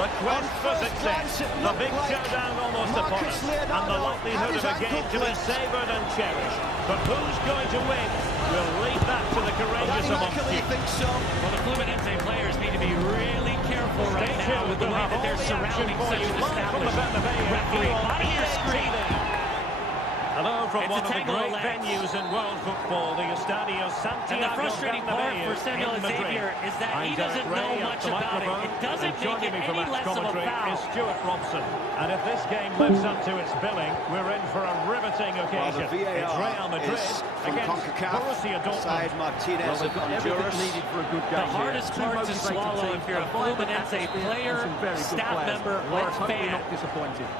The quest for success, the big showdown almost upon us, and the likelihood of a game to be savoured and cherished. But who's going to win? We'll leave that to the courageous amongst you. So. Well, the Fluminense players need to be really careful right now with the way that they're surrounding such an established referee. Body your screen. Hello from one of the great venues in world football, the Estadio Santiago. And the frustrating part for Samuel Xavier is that he doesn't know much about it. It doesn't make it any less of a foul. Is Stuart Robson. And if this game lives up to its billing, we're in for a riveting occasion. Well, it's Real Madrid against Borussia Dortmund. Martinez well, everything needed for a good game. The hardest part to swallow if you're a Fluminense player, staff member, or fan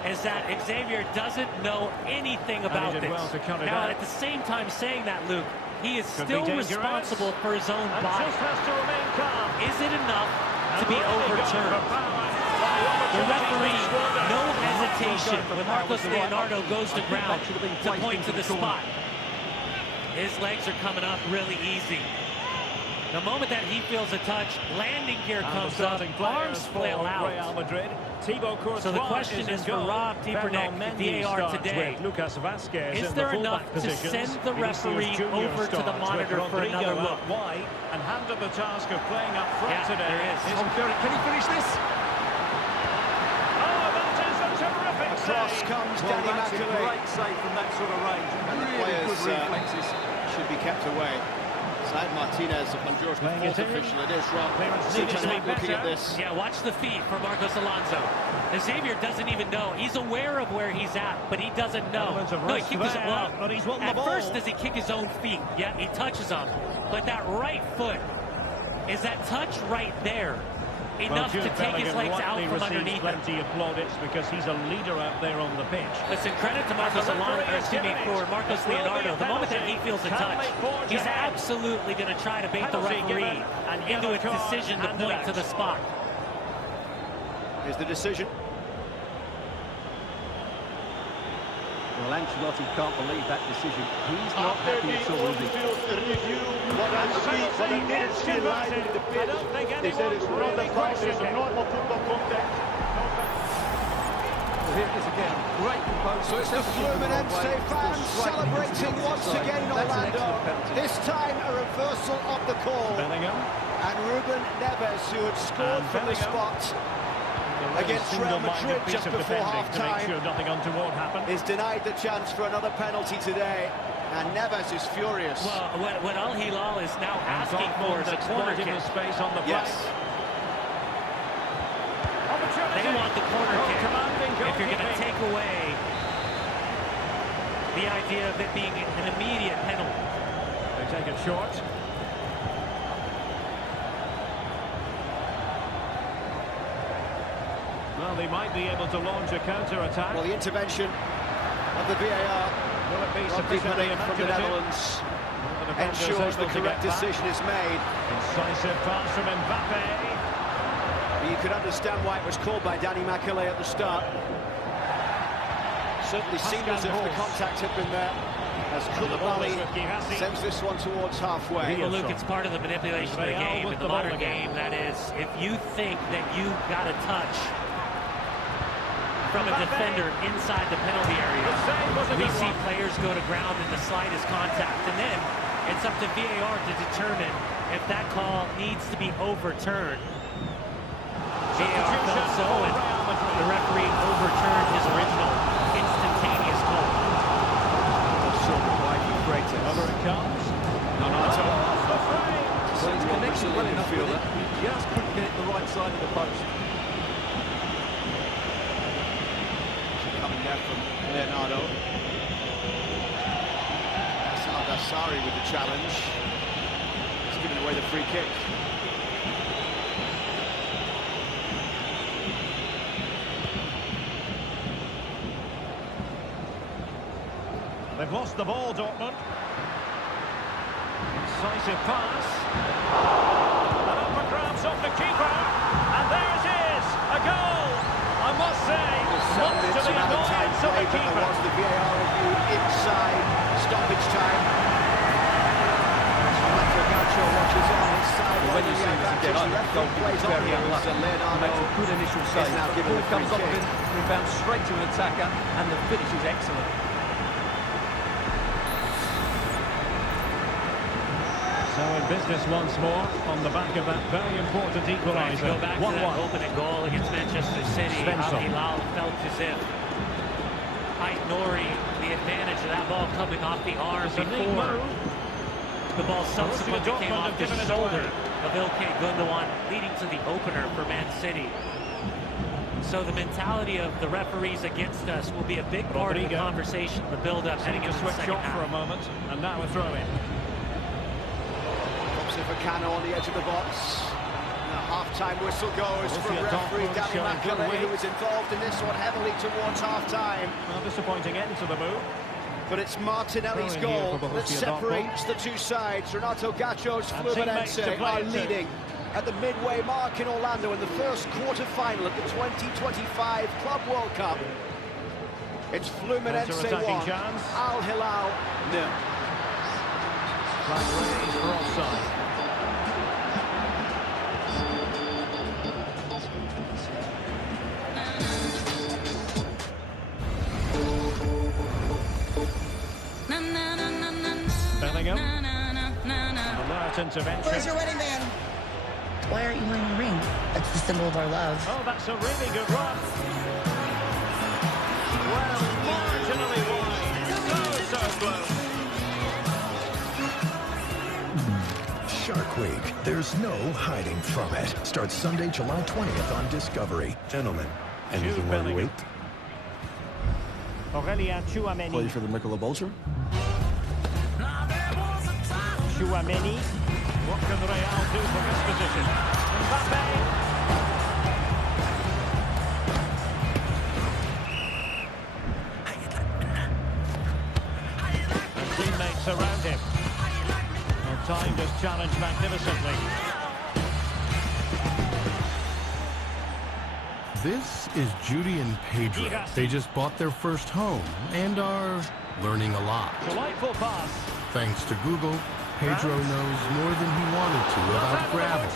is that Xavier doesn't know anything about this. Now, at the same time saying that, Luke, he is still responsible for his own body. Just has to remain calm. Is it enough to be overturned? The referee, no hesitation when Marcos Leonardo goes to ground to point to the spot. His legs are coming up really easy. The moment that he feels a touch, landing gear comes up, arms flail out. Real Madrid. So the question is for Rob Tiepernick, VAR today. Is there enough to send the referee over to the monitor for another look? And handed the task of playing up front today. There is. Can he finish this? Oh, that is a terrific Across save. comes Danny McAley. Great save from that sort of range. And the players should be kept away. Side Martinez, the Honduras fourth official. It is Rob. Looking at this. Yeah, watch the feet for Marcos Alonso. Xavier doesn't even know. He's aware of where he's at, but he doesn't know. No, he kicked his own. But he's won the ball. At first, does he kick his own feet? Yeah, he touches them. But that right foot, is that touch right there enough to take his legs out from underneath him? Plenty of plaudits because he's a leader out there on the pitch. Listen, credit to Marcos Alonso, for Marcos Leonardo. The moment that he feels a touch, he's absolutely going to try to bait the referee into a decision to point to the spot. Here's the decision. Well, Ancelotti can't believe that decision. He's not happy at all, is he? Here it is again. Great composure. So it's the Fluminense fans celebrating once again in Orlando. This time a reversal of the call. Bellingham. And Ruben Neves, who had scored from the spot against Real Madrid just before half-time, sure nothing untoward happened, is denied the chance for another penalty today. And Neves is furious. Well, what Al Hilal is now asking for is a corner kick. Space on the yes. They want the corner kick. If you're going to take away the idea of it being an immediate penalty. They take it short. Well, they might be able to launch a counter-attack. Well, the intervention of the VAR will it be sufficiently from the Netherlands ensures the correct decision is made. Incisive pass from Mbappe. You could understand why it was called by Danny McAley at the start. Certainly seemed as if the contact had been there. As Koulibaly sends this one towards halfway. Well, Luke, it's part of the manipulation of the game, in the modern game. That is, if you think that you got a touch from a defender inside the penalty area, we see players go to ground in the slightest contact. And then it's up to VAR to determine if that call needs to be overturned. VAR felt so, and the referee overturned his original instantaneous call. Over it comes. Donato. So he's connected well enough with it. He just couldn't get it the right side of the post. Coming there from Leonardo. That's Al-Dassari with the challenge. He's giving away the free kick. They've lost the ball, Dortmund. Incisive pass. And up for grabs off the keeper. And there it is, a goal. I must say, much to the annoyance of the keeper. There was the VAR review inside stoppage time. watches on his side. When you see this again, I think the goalkeeper is very unlucky. He makes a good initial save. now given Ball the comes free off of kick. him, rebounds straight to an attacker, and the finish is excellent. So in business once more on the back of that very important equaliser. Go back to that 1-1. opening goal against Manchester City. Svensson. Al Hilal felt as if ignoring the advantage of that ball coming off the arm It's a neat before. move. The ball subsequently Dortmund came off have the given it shoulder away. of Ilkay Gundogan, leading to the opener for Man City. So the mentality of the referees against us will be a big part of the Rodrigo. conversation, the build-up heading To into the switch second off for a half. moment, and now a throw-in. Cano on the edge of the box. And the half-time whistle goes from Borussia referee Dortmund Danny showing good McAley, who weight. was involved in this one heavily towards half-time. Well, disappointing end to the move. But it's Martinelli's Throw in here goal for that Borussia separates the two sides. Renato Gacio's And teammates to Fluminense play are it to. leading at the midway mark in Orlando in the first quarter-final of the 2025 Club World Cup. It's Fluminense Counter-attacking 1, chance. Al Hilal 0. Flag raised for offside. Bellingham. Alert intervention. Where's your wedding band? Why aren't you wearing a ring? That's the symbol of our love. Oh, that's a really good run. Well, marginally wide. So close. Shark Week. There's no hiding from it. Starts Sunday, July 20th on Discovery. Gentlemen, anything while you wait? Aurélien Tchouameni. for the Michelob Ultra? Tchouameni. What can Real do from this position? Mbappe. And teammates around him. And timed his challenge magnificently. This is Judy and Pedro. They just bought their first home and are learning a lot. Delightful pass. Thanks to Google, Pedro knows more than he wanted to about gravel.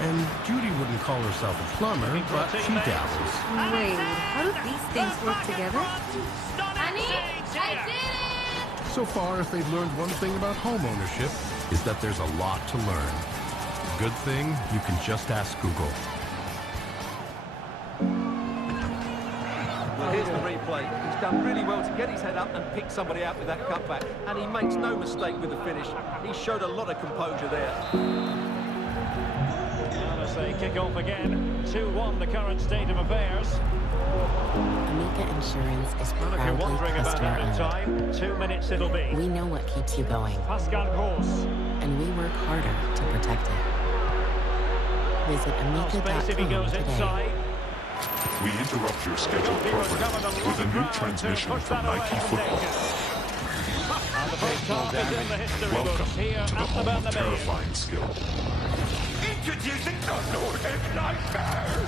And Judy wouldn't call herself a plumber, but she dabbles. Wait, how do these things work together? Honey, I did it! So far, if they've learned one thing about home ownership, is that there's a lot to learn. Good thing you can just ask Google. Well, here's the replay. He's done really well to get his head up and pick somebody out with that cutback. And he makes no mistake with the finish. He showed a lot of composure there. And as they kick off again, 2-1 the current state of affairs. Amica Insurance is Well, if you're proudly wondering about customer added owned. time, 2 minutes it'll be. We know what keeps you going, Pascal Gross. and we work harder to protect it. Visit No space if he goes amica.com today. inside. We interrupt your scheduled program with a new transmission from Nike Football. And the first half is in the history Welcome books here to the at the home of Bernabeu. terrifying skill. Introducing the Nordic Nightmare!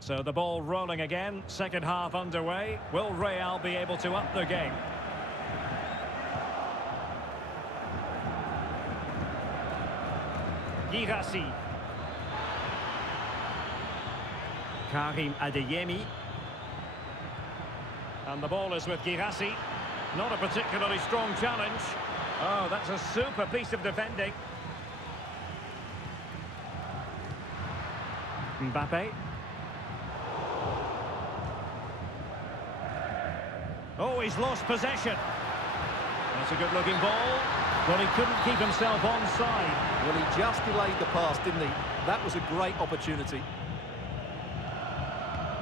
So the ball rolling again, second half underway. Will Real be able to up their game? Girassi. Karim Adeyemi. And the ball is with Girassi. Not a particularly strong challenge. Oh, that's a super piece of defending. Mbappe. Oh, he's lost possession. That's a good-looking ball. Well, he couldn't keep himself onside. Well, he just delayed the pass, didn't he? That was a great opportunity.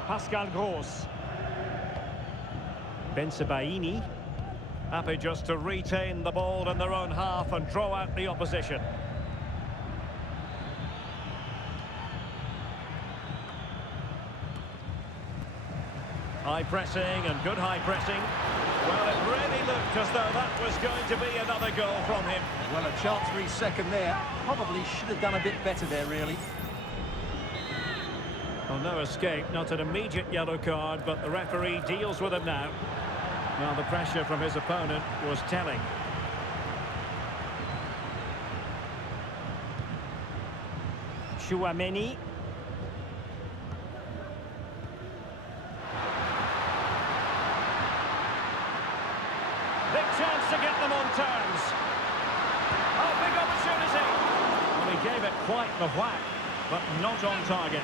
Pascal Gross. Bensebaini. Happy just to retain the ball in their own half and draw out the opposition. High pressing and good high pressing. Well, it really looked as though that was going to be another goal from him. Well, a chance for his second there. Probably should have done a bit better there, really. Well, no escape, not an immediate yellow card, but the referee deals with him now. Now the pressure from his opponent was telling. Chouameni. Big chance to get them on terms. Oh, big opportunity. Well, he gave it quite the whack, but not on target.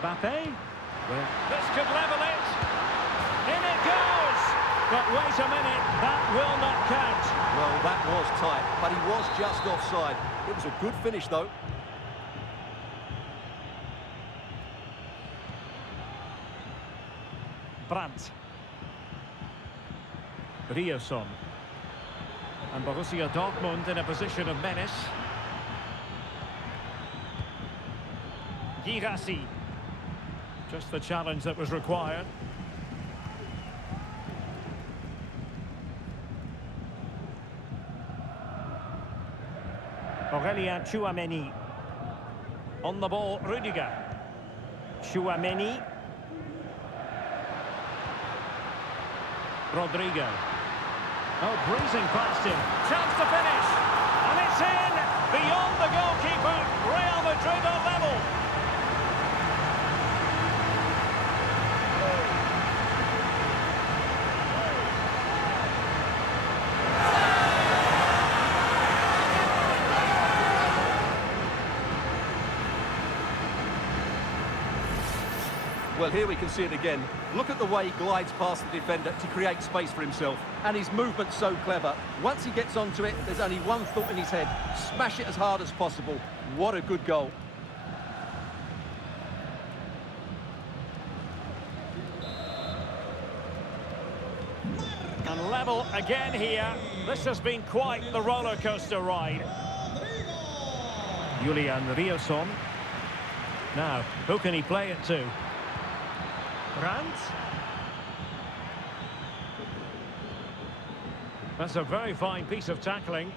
Mbappe. Well, this could level it. In it goes. But wait a minute, that will not count. Well, that was tight, but he was just offside. It was a good finish, though. Brandt. Rioson. And Borussia Dortmund in a position of menace. Girassi. Just the challenge that was required. Aurélien Chouameni. On the ball, Rudiger. Chouameni. Rodrigo. Oh, breezing past him. Chance to finish. And it's in. Beyond the goalkeeper. Real Madrid are level. Well, here we can see it again. Look at the way he glides past the defender to create space for himself. And his movement's so clever. Once he gets onto it, there's only one thought in his head. Smash it as hard as possible. What a good goal. And level again here. This has been quite the roller coaster ride. Julian Rioson. Now, who can he play it to? Brandt. That's a very fine piece of tackling.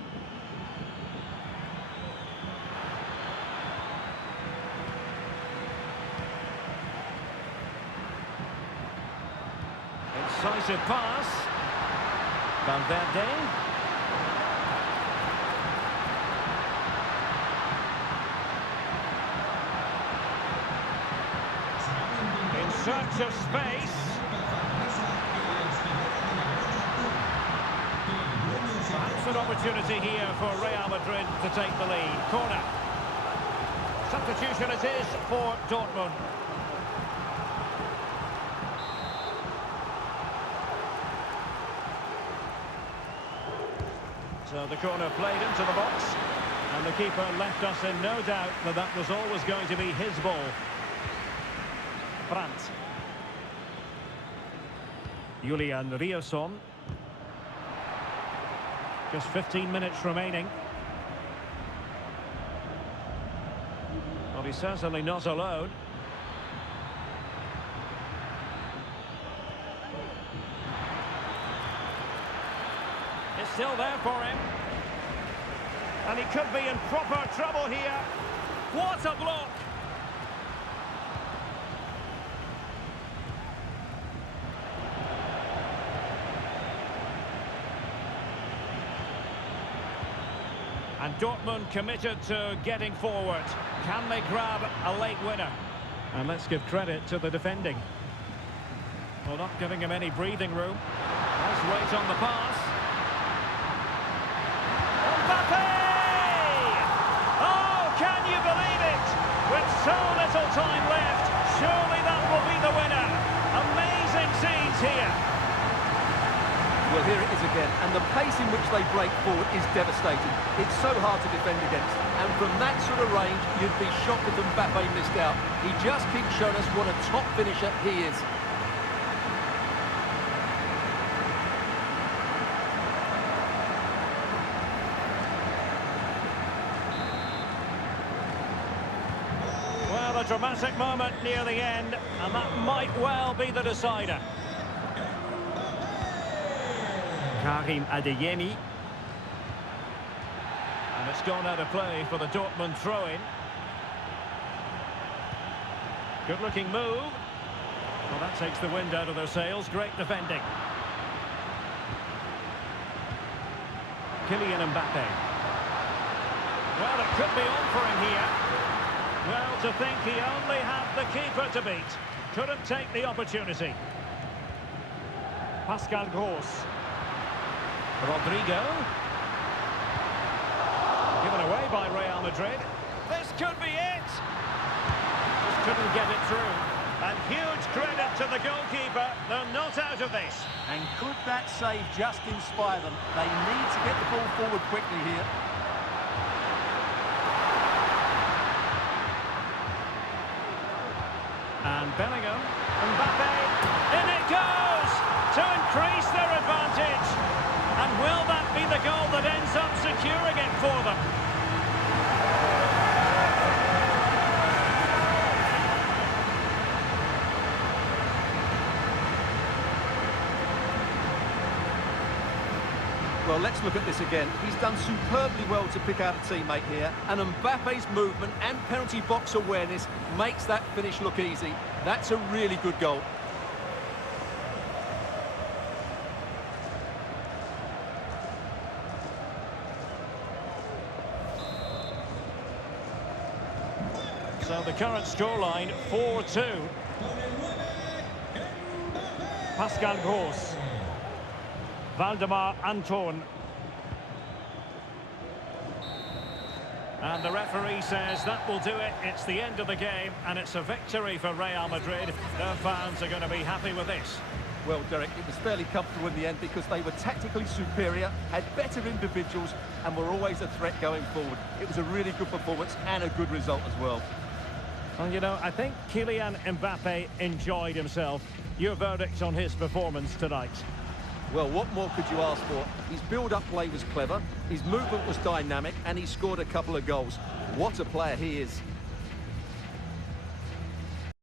Incisive pass. Valverde. In search of space. Perhaps an opportunity here for Real Madrid to take the lead. Corner. Substitution it is for Dortmund. So the corner played into the box, and the keeper left us in no doubt that that was always going to be his ball. Brandt. Julian Rioson. Just 15 minutes remaining. Well, he's certainly not alone. It's still there for him. And he could be in proper trouble here. What a block! And Dortmund committed to getting forward. Can they grab a late winner? And let's give credit to the defending. Well, not giving him any breathing room. Nice weight on the pass. Mbappe! Oh, can you believe it? With so little time left, surely that will be the winner. Amazing scenes here. Well, here it is again, and the pace in which they break forward is devastating. It's so hard to defend against, and from that sort of range, you'd be shocked if Mbappe missed out. He just keeps showing us what a top finisher he is. a dramatic moment near the end, and that might well be the decider. Karim Adeyemi. And it's gone out of play for the Dortmund throw-in. Good-looking move. Well, that takes the wind out of their sails. Great defending. Kylian Mbappe. Well, it could be on for him here. Well, to think he only had the keeper to beat. Couldn't take the opportunity. Pascal Gross. Rodrigo. Given away by Real Madrid. This could be it. Just couldn't get it through. And huge credit to the goalkeeper. They're not out of this. And could that save just inspire them? They need to get the ball forward quickly here. And Bellingham. Mbappe. In it goes! To increase their advantage. And will that be the goal that ends up securing it for them? Well, let's look at this again. He's done superbly well to pick out a teammate here, and Mbappe's movement and penalty box awareness makes that finish look easy. That's a really good goal. So the current scoreline, 4-2. Pascal Gross. Valdemar Anton. And the referee says that will do it. It's the end of the game, and it's a victory for Real Madrid. Their fans are going to be happy with this. Well, Derek, it was fairly comfortable in the end because they were tactically superior, had better individuals, and were always a threat going forward. It was a really good performance and a good result as well. Well, you know, I think Kylian Mbappe enjoyed himself. Your verdict on his performance tonight? Well, what more could you ask for? His build-up play was clever, his movement was dynamic, and he scored a couple of goals. What a player he is.